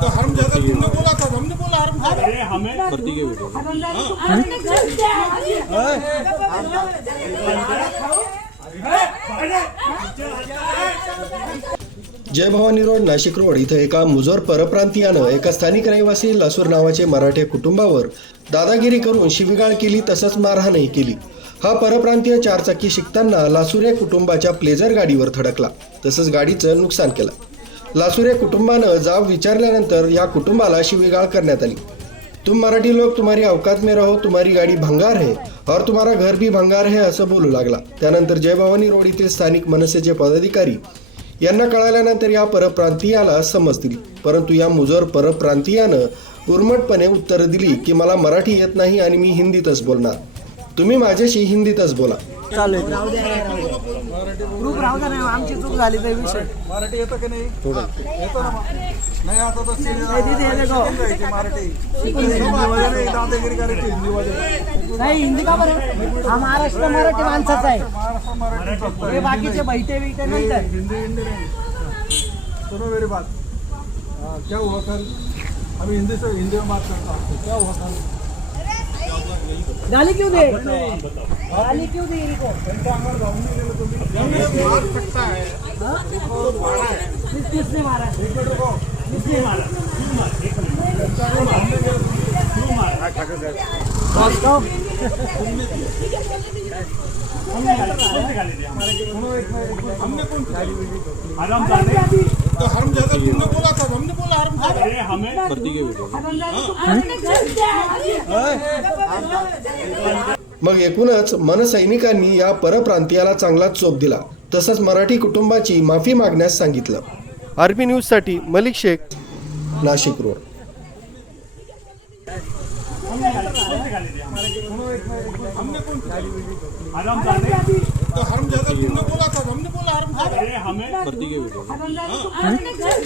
तो हरम ज्यादा तुमने बोला था हमने बोला जय भवानी रोड नाशिक रोड इथं एका मुजोर परप्रांतीयानं एका स्थानिक रहिवासी लासूर नावाचे मराठे कुटुंबावर दादागिरी करून शिवीगाळ केली तसंच मारहाणही केली. हा परप्रांतीय चारचाकी शिकताना लासुरे कुटुंबाच्या प्लेजर गाडीवर थडकला. तसंच गाडीचं नुकसान केलं. लासुरे कुटुंबानं जाब विचारल्यानंतर या कुटुंबाला शिवीगाळ करण्यात आली. तुम मराठी लोक तुम्हारी अवकात में रहो तुम्हारी गाडी भंगार है और तुम्हारा घर भी भंगार है असं बोलू लागला. त्यानंतर जय भवानी रोड येथील स्थानिक मनसेचे पदाधिकारी यांना कळाल्यानंतर या परप्रांतीयाला समज दिली परंतु या मुजोर परप्रांतीयानं उर्मटपणे उत्तर दिली की मला मराठी येत नाही आणि मी हिंदीतच बोलणार. तुम्ही माझ्याशी हिंदीतच बोला. चालेल. ग्रुप राहू द्या ना आमची चूक झाली तर विषय. मराठी येतं की नाही? येतो ना मग. नाही आता तर सिरियल नाही, मराठी. नाही, दादागिरी करायची नाही हिंदी का बरं? हा महाराष्ट्र मराठी माणसाचा आहे. महाराष्ट्र मराठी हे बाकीचे बैठे बिटे नंतर. हिंदी हिंदी नहीं. सुनो मेरी बात. हाँ, क्या हुआ कल? अभी हिंदी से हिंदी में बात करता हूँ. क्या हुआ कल? गाली क्यों दे? गाली क्यों दे इनको? नाही मार सकता है। किस किसने मारा? हराम तो हरम ज्यादा तुमने बोला था हमने बोला हरम ज्यादा अरे हमें मग एकूणच मनसैनिकांनी या परप्रांतीयाला चांगलाच चोप दिला तसंच मराठी कुटुंबाची माफी मागण्यास सांगितलं. आरपी न्यूजसाठी मलिक शेख. नाशिक रोड. हमें